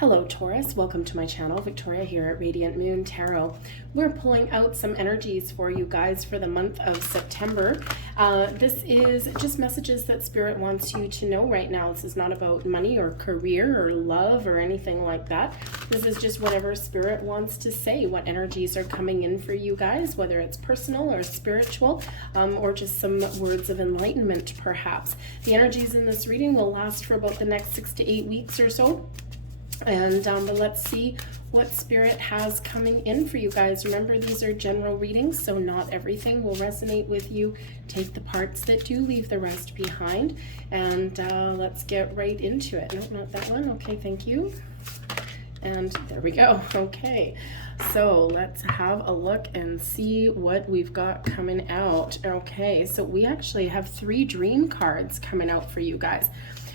Hello Taurus, welcome to my channel. Victoria here at Radiant Moon Tarot. We're pulling out some energies for you guys for the month of September. This is just messages that Spirit wants you to know right now. This is not about money or career or love or anything like that. This is just whatever Spirit wants to say, what energies are coming in for you guys, whether it's personal or spiritual, or just some words of enlightenment perhaps. The energies in this reading will last for about the next 6 to 8 weeks or so. And but let's see what Spirit has coming in for you guys. Remember, these are general readings, so not everything will resonate with you. Take the parts that do, leave the rest behind. And let's get right into it. No, not that one. Okay, thank you. And there we go. Okay, so let's have a look and see what we've got coming out. Okay, so we actually have 3 dream cards coming out for you guys.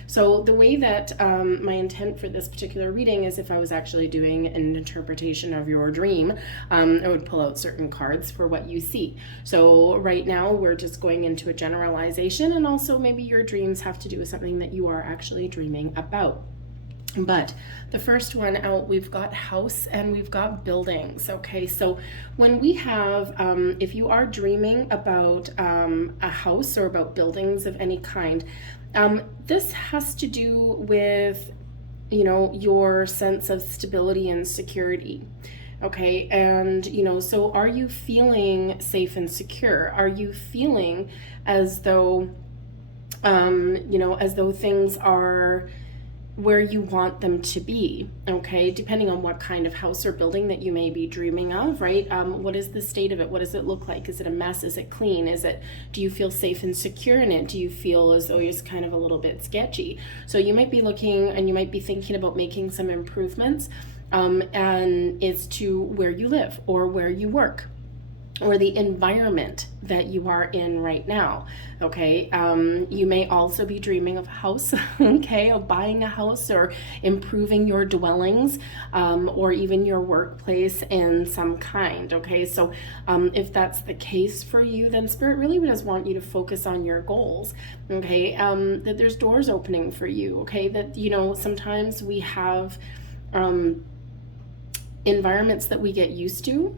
So the way that my intent for this particular reading is, if I was actually doing an interpretation of your dream, I would pull out certain cards for what you see. So right now we're just going into a generalization, and also maybe your dreams have to do with something that you are actually dreaming about. But the first one out, we've got house and we've got buildings. Okay, so when we have, if you are dreaming about a house or about buildings of any kind, this has to do with, you know, your sense of stability and security. Okay, and you know, so are you feeling safe and secure? Are you feeling as though, you know, as though things are where you want them to be? Okay, depending on what kind of house or building that you may be dreaming of, right? What is the state of it? What does it look like? Is it a mess? Is it clean? Do you feel safe and secure in it? Do you feel as though it's kind of a little bit sketchy? So you might be looking and you might be thinking about making some improvements, and it's to where you live or where you work, or the environment that you are in right now. Okay, you may also be dreaming of a house, okay, of buying a house or improving your dwellings, or even your workplace in some kind. Okay, so if that's the case for you, then Spirit really does want you to focus on your goals. Okay, that there's doors opening for you. Okay, that, you know, sometimes we have environments that we get used to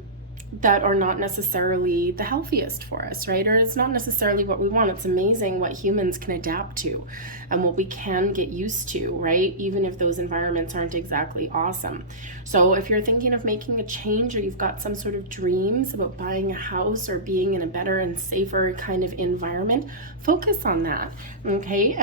that are not necessarily the healthiest for us, right? Or it's not necessarily what we want. It's amazing what humans can adapt to and what we can get used to, right? Even if those environments aren't exactly awesome. So if you're thinking of making a change, or you've got some sort of dreams about buying a house or being in a better and safer kind of environment, focus on that, okay?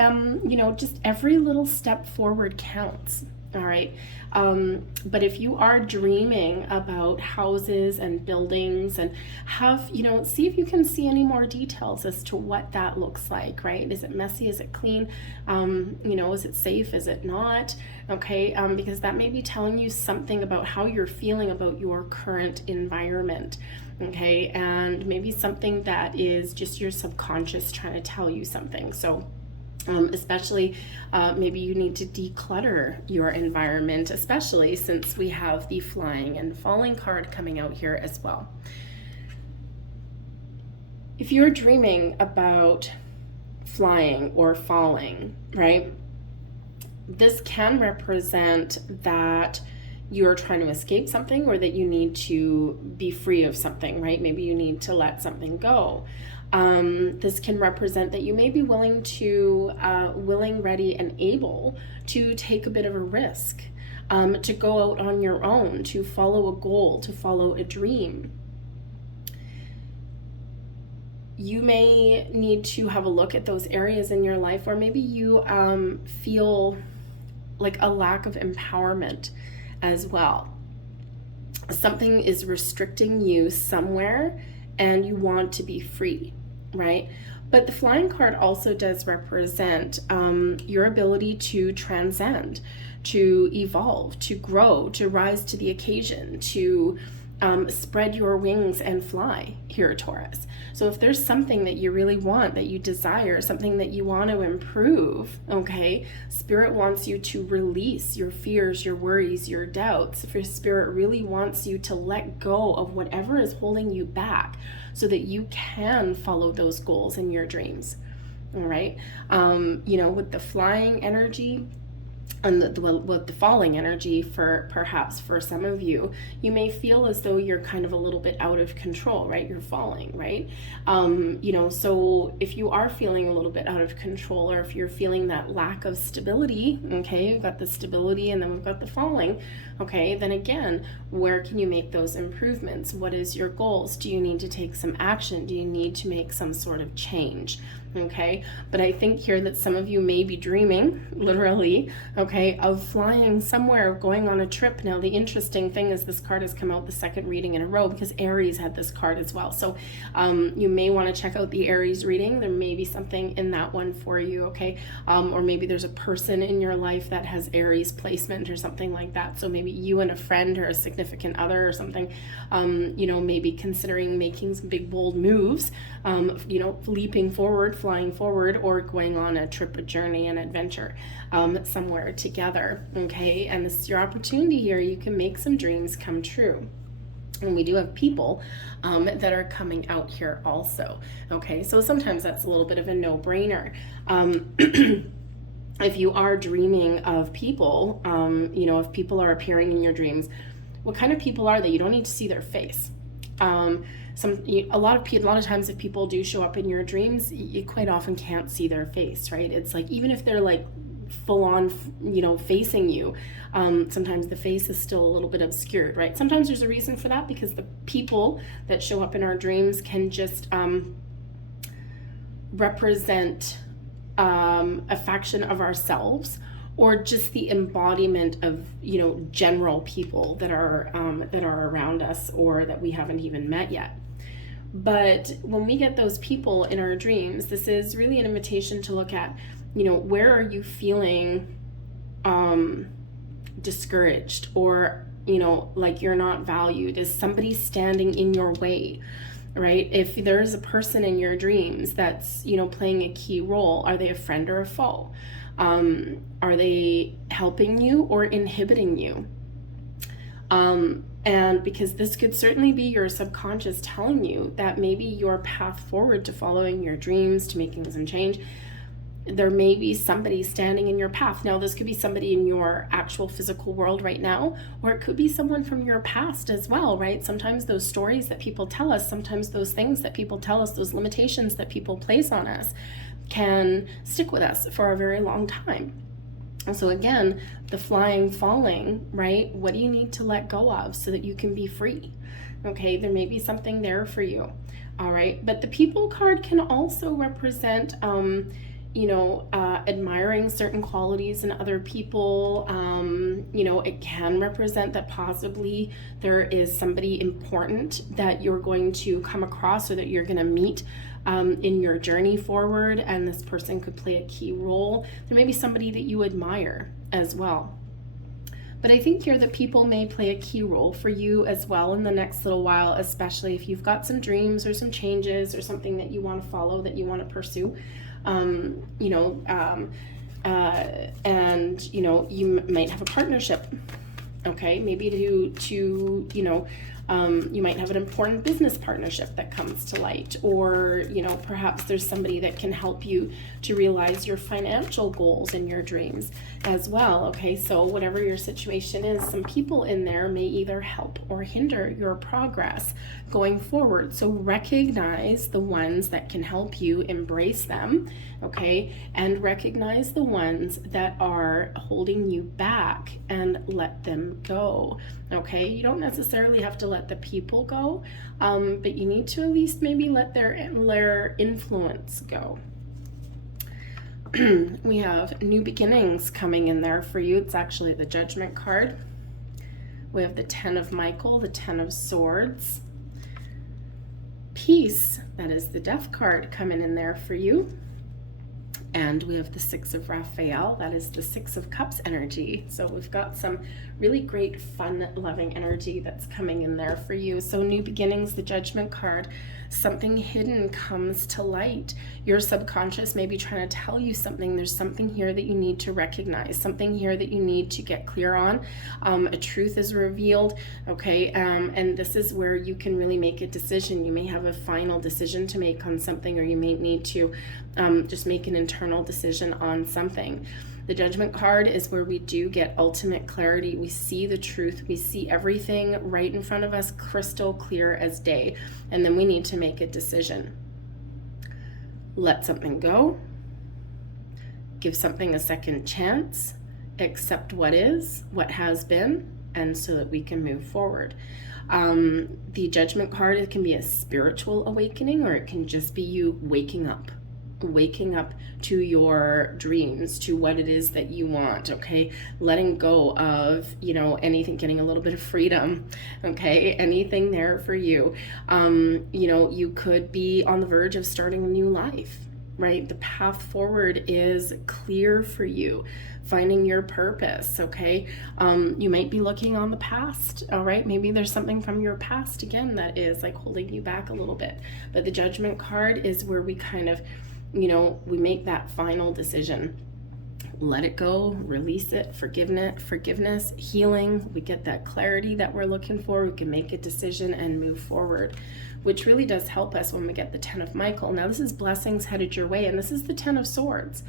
You know, just every little step forward counts. All right. But if you are dreaming about houses and buildings, and have, you know, see if you can see any more details as to what that looks like, right? Is it messy? Is it clean? You know, is it safe? Is it not? Okay. Because that may be telling you something about how you're feeling about your current environment. Okay. And maybe something that is just your subconscious trying to tell you something. So especially maybe you need to declutter your environment, especially since we have the flying and falling card coming out here as well. If you're dreaming about flying or falling, right, this can represent that you're trying to escape something, or that you need to be free of something, right? Maybe you need to let something go. This can represent that you may be willing, ready, and able to take a bit of a risk, to go out on your own, to follow a goal, to follow a dream. You may need to have a look at those areas in your life where maybe you feel like a lack of empowerment as well. Something is restricting you somewhere and you want to be free, right? But the flying card also does represent your ability to transcend, to evolve, to grow, to rise to the occasion, to spread your wings and fly here, Taurus. So if there's something that you really want, that you desire, something that you want to improve, okay, Spirit wants you to release your fears, your worries, your doubts. If your Spirit really wants you to let go of whatever is holding you back so that you can follow those goals in your dreams, all right? You know, with the flying energy, and with the falling energy, for perhaps for some of you, you may feel as though you're kind of a little bit out of control, right? You're falling, right? So if you are feeling a little bit out of control, or if you're feeling that lack of stability, okay, we've got the stability and then we've got the falling, okay, then again, where can you make those improvements? What is your goals? Do you need to take some action? Do you need to make some sort of change? Okay, but I think here that some of you may be dreaming, literally, okay, of flying somewhere, going on a trip. Now, the interesting thing is this card has come out the second reading in a row because Aries had this card as well. So you may want to check out the Aries reading. There may be something in that one for you, okay? Or maybe there's a person in your life that has Aries placement or something like that. So maybe you and a friend or a significant other or something, maybe considering making some big, bold moves, leaping forward, flying forward, or going on a trip, a journey, an adventure somewhere together, okay? And this is your opportunity here. You can make some dreams come true. And we do have people that are coming out here also, okay? So sometimes that's a little bit of a no-brainer. If you are dreaming of people, if people are appearing in your dreams, what kind of people are they? You don't need to see their face. A lot of times if people do show up in your dreams, you quite often can't see their face, right? It's like, even if they're like full on, facing you, sometimes the face is still a little bit obscured, right? Sometimes there's a reason for that, because the people that show up in our dreams can just represent a faction of ourselves, or just the embodiment of, general people that are around us, or that we haven't even met yet. But when we get those people in our dreams, this is really an invitation to look at, where are you feeling discouraged, or, like you're not valued? Is somebody standing in your way? Right? If there's a person in your dreams that's, playing a key role, are they a friend or a foe? Are they helping you or inhibiting you? And because this could certainly be your subconscious telling you that maybe your path forward to following your dreams, to making some change, there may be somebody standing in your path. Now, this could be somebody in your actual physical world right now, or it could be someone from your past as well, right? Sometimes those stories that people tell us, sometimes those things that people tell us, those limitations that people place on us, can stick with us for a very long time. And so again, the flying, falling, right? What do you need to let go of so that you can be free? Okay, there may be something there for you. All right, but the people card can also represent admiring certain qualities in other people. It can represent that possibly there is somebody important that you're going to come across, or that you're going to meet in your journey forward, and this person could play a key role. There may be somebody that you admire as well. But I think here that people may play a key role for you as well in the next little while, especially if you've got some dreams or some changes or something that you want to follow, that you want to pursue. You might have a partnership, okay? Maybe you might have an important business partnership that comes to light, or, perhaps there's somebody that can help you to realize your financial goals and your dreams as well, okay? So whatever your situation is, some people in there may either help or hinder your progress going forward. So recognize the ones that can help you, embrace them, okay? And recognize the ones that are holding you back and let them go, okay? You don't necessarily have to let the people go, but you need to at least maybe let their influence go. We have new beginnings coming in there for you. It's actually the Judgment card. We have the 10 of Michael, the 10 of Swords. Peace, that is the Death card, coming in there for you. And we have the 6 of Raphael, that is the 6 of Cups energy. So we've got some really great, fun, loving energy that's coming in there for you. So new beginnings, the Judgment card, something hidden comes to light. Your subconscious may be trying to tell you something. There's something here that you need to recognize, something here that you need to get clear on. A truth is revealed, okay? And this is where you can really make a decision. You may have a final decision to make on something, or you may need to just make an internal decision on something. The Judgment card is where we do get ultimate clarity. We see the truth. We see everything right in front of us, crystal clear as day. And then we need to make a decision. Let something go. Give something a second chance. Accept what is, what has been, and so that we can move forward. The Judgment card, it can be a spiritual awakening, or it can just be you waking up to your dreams, to what it is that you want, okay? Letting go of, anything, getting a little bit of freedom, okay? Anything there for you. You could be on the verge of starting a new life, right? The path forward is clear for you. Finding your purpose, okay? You might be looking on the past, all right? Maybe there's something from your past, again, that is like holding you back a little bit. But the Judgment card is where we kind of, we make that final decision. Let it go, release it, forgiveness, healing. We get that clarity that we're looking for. We can make a decision and move forward, which really does help us when we get the 10 of Michael. Now, this is blessings headed your way, and this is the 10 of Swords.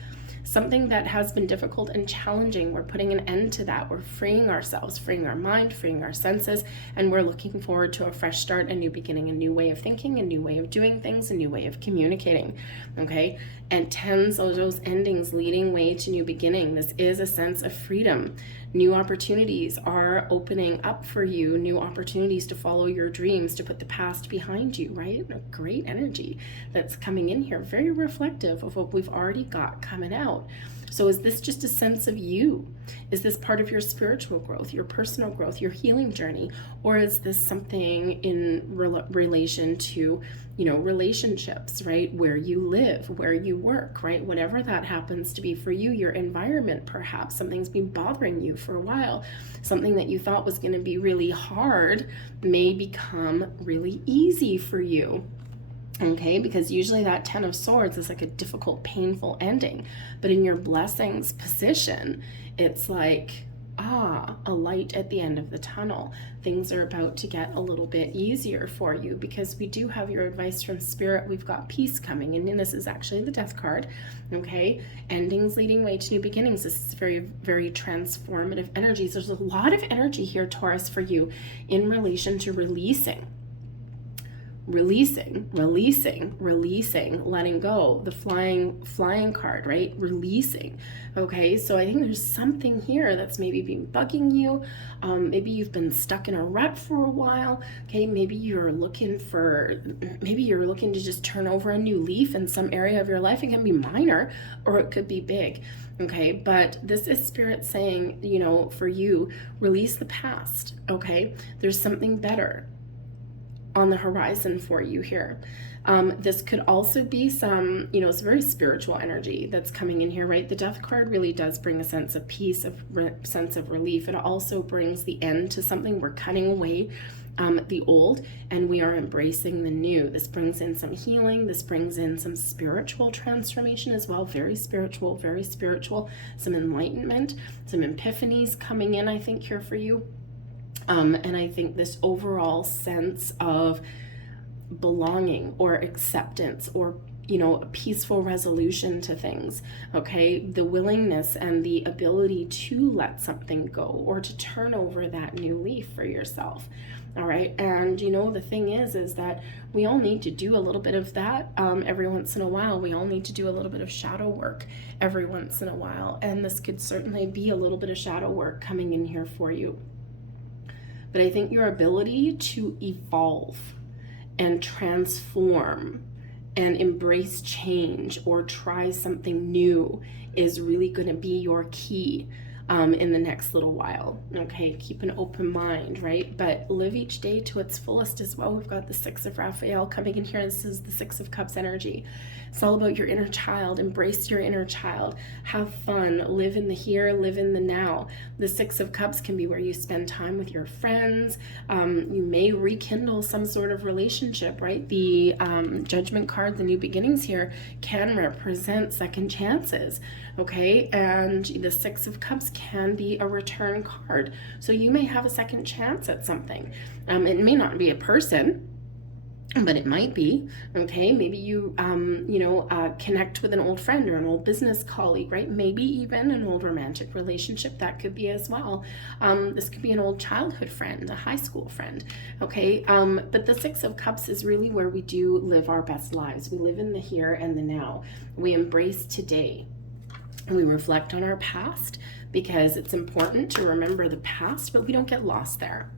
Something that has been difficult and challenging, we're putting an end to that. We're freeing ourselves, freeing our mind, freeing our senses, and we're looking forward to a fresh start, a new beginning, a new way of thinking, a new way of doing things, a new way of communicating, okay? And 10s are those endings leading way to new beginning. This is a sense of freedom. New opportunities are opening up for you, new opportunities to follow your dreams, to put the past behind you, right? A great energy that's coming in here, very reflective of what we've already got coming out. So is this just a sense of you? Is this part of your spiritual growth, your personal growth, your healing journey? Or is this something in relation to, relationships, right? Where you live, where you work, right? Whatever that happens to be for you, your environment, perhaps something's been bothering you for a while. Something that you thought was going to be really hard may become really easy for you. Okay, because usually that 10 of Swords is like a difficult, painful ending. But in your blessings position, it's like, a light at the end of the tunnel. Things are about to get a little bit easier for you because we do have your advice from Spirit. We've got peace coming in, and this is actually the Death card. Okay, endings leading way to new beginnings. This is very, very transformative energies. There's a lot of energy here, Taurus, for you in relation to releasing, letting go. The flying card, right? Releasing. Okay, so I think there's something here that's maybe been bugging you. Maybe you've been stuck in a rut for a while. Okay, maybe you're looking to just turn over a new leaf in some area of your life. It can be minor or it could be big. Okay, but this is Spirit saying, for you, release the past. Okay, there's something better on the horizon for you here. This could also be some, it's very spiritual energy that's coming in here, right? The Death card really does bring a sense of peace, sense of relief. It also brings the end to something. We're cutting away the old and we are embracing the new. This brings in some healing. This brings in some spiritual transformation as well. Very spiritual, some enlightenment, some epiphanies coming in, I think, here for you. And I think this overall sense of belonging or acceptance or, a peaceful resolution to things, okay? The willingness and the ability to let something go or to turn over that new leaf for yourself, all right? And, the thing is that we all need to do a little bit of that every once in a while. We all need to do a little bit of shadow work every once in a while. And this could certainly be a little bit of shadow work coming in here for you. But I think your ability to evolve and transform and embrace change or try something new is really going to be your key in the next little while. Okay, keep an open mind, right? But live each day to its fullest as well. We've got the 6 of Raphael coming in here. This is the 6 of Cups energy. It's all about your inner child. Embrace your inner child. Have fun. Live in the here, live in the now. The 6 of Cups can be where you spend time with your friends. You may rekindle some sort of relationship, right? The Judgment card, the new beginnings here, can represent second chances, okay? And the 6 of Cups can be a return card. So you may have a second chance at something. It may not be a person, But it might be, okay, maybe you, connect with an old friend or an old business colleague, right? Maybe even an old romantic relationship, that could be as well. This could be an old childhood friend, a high school friend, okay? But the Six of Cups is really where we do live our best lives. We live in the here and the now. We embrace today. And we reflect on our past, because it's important to remember the past, but we don't get lost there.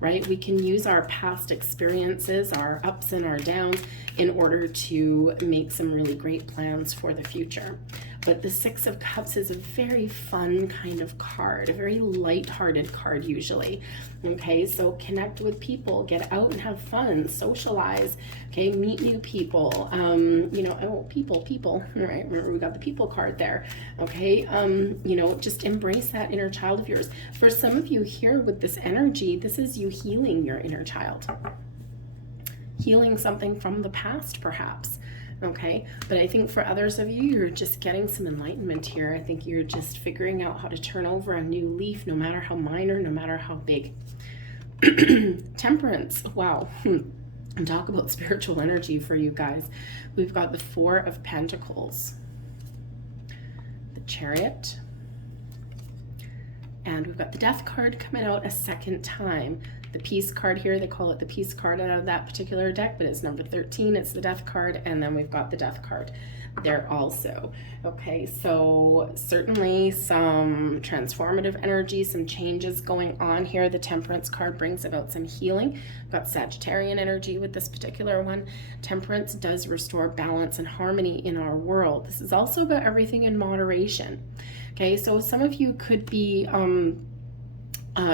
Right? We can use our past experiences, our ups and our downs, in order to make some really great plans for the future. But the Six of Cups is a very fun kind of card, a very light-hearted card usually. Okay, so connect with people, get out and have fun, socialize, okay, meet new people, people, all right, remember we got the people card there, okay, just embrace that inner child of yours. For some of you here with this energy, this is you healing your inner child, healing something from the past perhaps. Okay, but I think for others of you, you're just getting some enlightenment here. I think you're just figuring out how to turn over a new leaf, no matter how minor, no matter how big. Temperance, wow. And talk about spiritual energy for you guys. We've got the Four of Pentacles, the Chariot, and we've got the Death card coming out a second time. The Peace card here, they call it the Peace card out of that particular deck, but it's number 13, it's the Death card, and then we've got the Death card there also. Okay, so certainly some transformative energy, some changes going on here. The Temperance card brings about some healing. We've got Sagittarian energy with this particular one. Temperance does restore balance and harmony in our world. This is also about everything in moderation. Okay, so some of you could be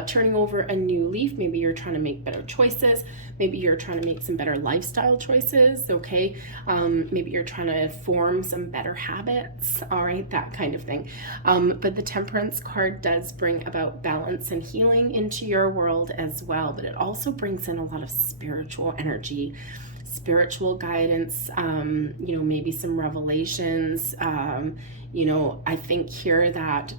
turning over a new leaf. Maybe you're trying to make better choices. Maybe you're trying to make some better lifestyle choices, okay? Maybe you're trying to form some better habits, all right, that kind of thing. But the Temperance card does bring about balance and healing into your world as well, but it also brings in a lot of spiritual energy, spiritual guidance, maybe some revelations. I think here that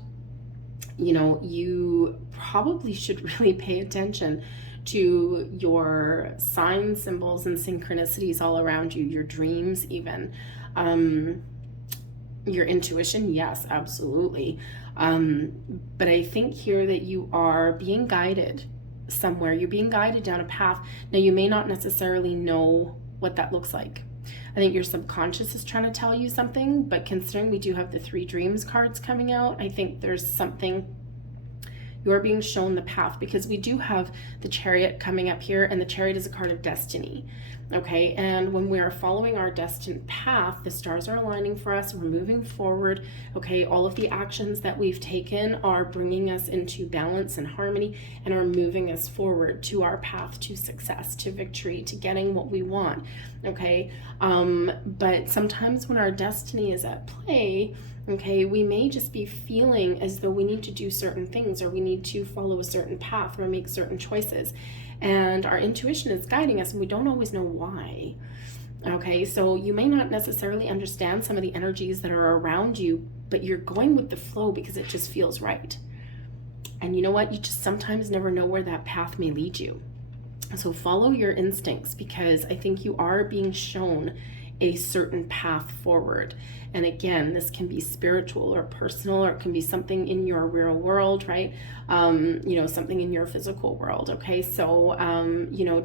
you probably should really pay attention to your signs, symbols, and synchronicities all around you, your dreams even. Your intuition, yes, absolutely. But I think here that you are being guided somewhere. You're being guided down a path. Now, you may not necessarily know what that looks like. I think your subconscious is trying to tell you something, but considering we do have the 3 Dreams cards coming out, I think there's something, you're being shown the path, because we do have the Chariot coming up here, and the Chariot is a card of destiny. Okay, and when we are following our destined path, the stars are aligning for us, we're moving forward, okay, all of the actions that we've taken are bringing us into balance and harmony and are moving us forward to our path to success, to victory, to getting what we want, okay, but sometimes when our destiny is at play, okay, we may just be feeling as though we need to do certain things, or we need to follow a certain path or make certain choices. And our intuition is guiding us, and we don't always know why. Okay, so you may not necessarily understand some of the energies that are around you, but you're going with the flow because it just feels right. And you know what? You just sometimes never know where that path may lead you. So follow your instincts, because I think you are being shown a certain path forward. And again, this can be spiritual or personal, or it can be something in your real world, right? Something in your physical world, okay? So,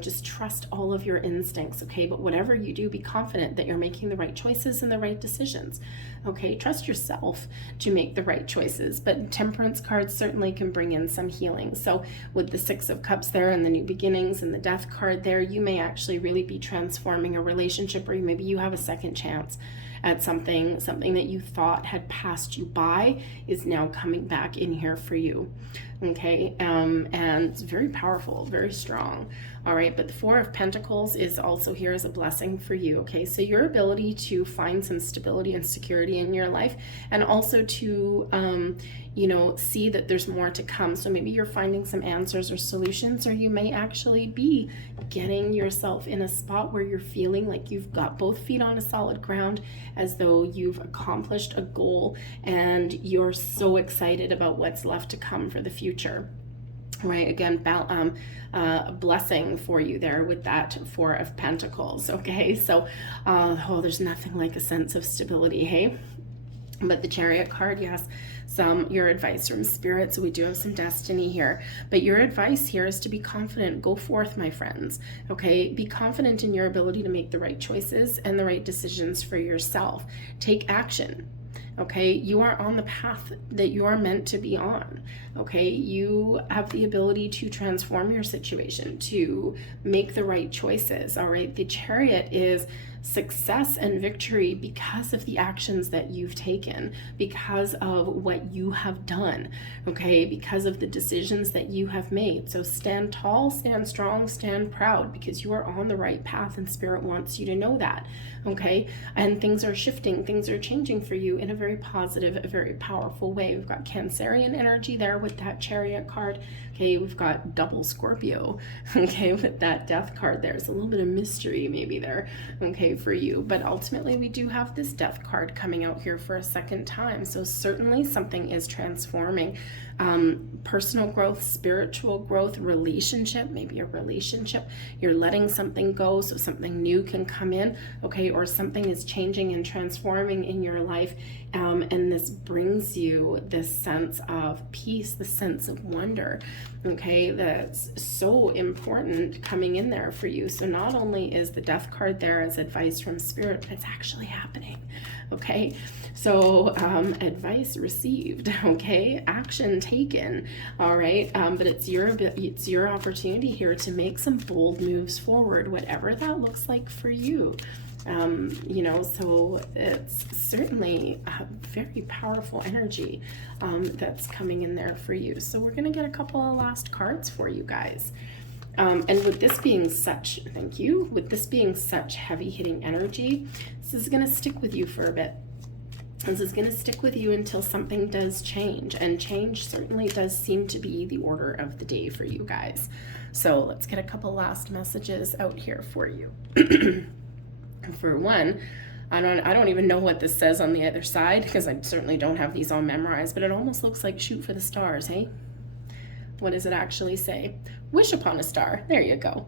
just trust all of your instincts, okay? But whatever you do, be confident that you're making the right choices and the right decisions, okay? Trust yourself to make the right choices. But Temperance cards certainly can bring in some healing. So with the 6 of Cups there, and the New Beginnings, and the Death card there, you may actually really be transforming a relationship, or maybe you have a second chance at something that you thought had passed you by is now coming back in here for you, okay? And it's very powerful, very strong, all right? But the 4 of Pentacles is also here as a blessing for you, okay? So your ability to find some stability and security in your life, and also to see that there's more to come. So maybe you're finding some answers or solutions, or you may actually be getting yourself in a spot where you're feeling like you've got both feet on a solid ground, as though you've accomplished a goal and you're so excited about what's left to come for the future. right? Again, blessing for you there with that Four of Pentacles, okay? So, there's nothing like a sense of stability, hey? But the Chariot card, yes, your advice from Spirit. So we do have some destiny here. But your advice here is to be confident. Go forth, my friends. Okay? Be confident in your ability to make the right choices and the right decisions for yourself. Take action. Okay, you are on the path that you are meant to be on. Okay, you have the ability to transform your situation, to make the right choices. All right, the Chariot is success and victory because of the actions that you've taken, because of what you have done, okay, because of the decisions that you have made. So stand tall, stand strong, stand proud, because you are on the right path and Spirit wants you to know that, okay? And things are shifting, things are changing for you in a very positive, a very powerful way. We've got Cancerian energy there with that Chariot card. Okay, we've got double Scorpio, okay, with that Death card there. There's a little bit of mystery maybe there, okay, for you. But ultimately, we do have this Death card coming out here for a second time. So certainly something is transforming. Personal growth, spiritual growth, relationship, maybe a relationship. You're letting something go so something new can come in, okay, or something is changing and transforming in your life. And this brings you this sense of peace, the sense of wonder, okay, that's so important coming in there for you. So not only is the Death card there as advice from Spirit, but it's actually happening, okay? So advice received, okay, action taken, all right, but it's your opportunity here to make some bold moves forward, whatever that looks like for you. You know, so it's certainly a very powerful energy that's coming in there for you. So we're going to get a couple of last cards for you guys. And with this being such, thank you, with this being such heavy hitting energy, this is going to stick with you for a bit. This is going to stick with you until something does change, and change certainly does seem to be the order of the day for you guys. So let's get a couple last messages out here for you. For one, I don't even know what this says on the other side, because I certainly don't have these all memorized, but it almost looks like shoot for the stars, hey? What does it actually say? Wish upon a star. There you go.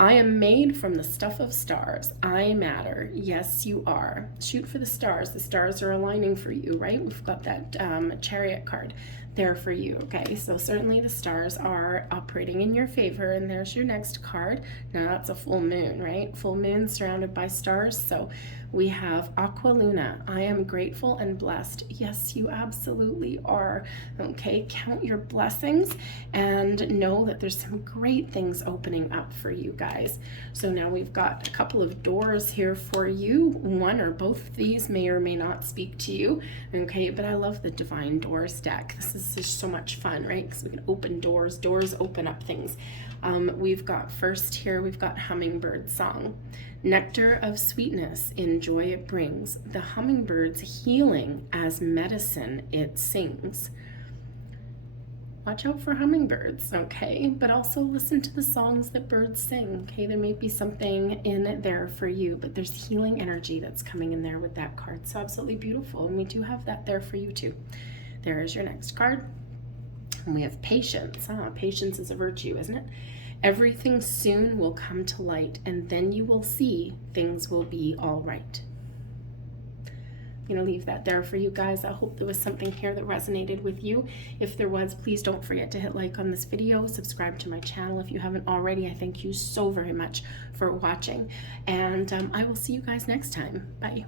I am made from the stuff of stars. I matter. Yes, you are. Shoot for the stars. The stars are aligning for you, right? We've got that Chariot card there for you, okay? So certainly the stars are operating in your favor, and there's your next card. Now that's a full moon, right? Full moon surrounded by stars. So we have Aqua Luna. I am grateful and blessed. Yes, you absolutely are, okay? Count your blessings and know that there's some great things opening up for you guys. So now we've got a couple of doors here for you. One or both of these may or may not speak to you, okay? But I love the Divine Doors deck. This is just so much fun, right? Because we can open doors. Doors open up things. We've got first here, we've got Hummingbird Song. Nectar of sweetness in joy it brings. The hummingbird's healing as medicine it sings. Watch out for hummingbirds, okay? But also listen to the songs that birds sing, okay? There may be something in there for you, but there's healing energy that's coming in there with that card. So absolutely beautiful, and we do have that there for you too. There is your next card. And we have patience. Patience is a virtue, isn't it? Everything soon will come to light, and then you will see things will be all right. I'm going to leave that there for you guys. I hope there was something here that resonated with you. If there was, please don't forget to hit like on this video, subscribe to my channel if you haven't already. I thank you so very much for watching, and I will see you guys next time. Bye.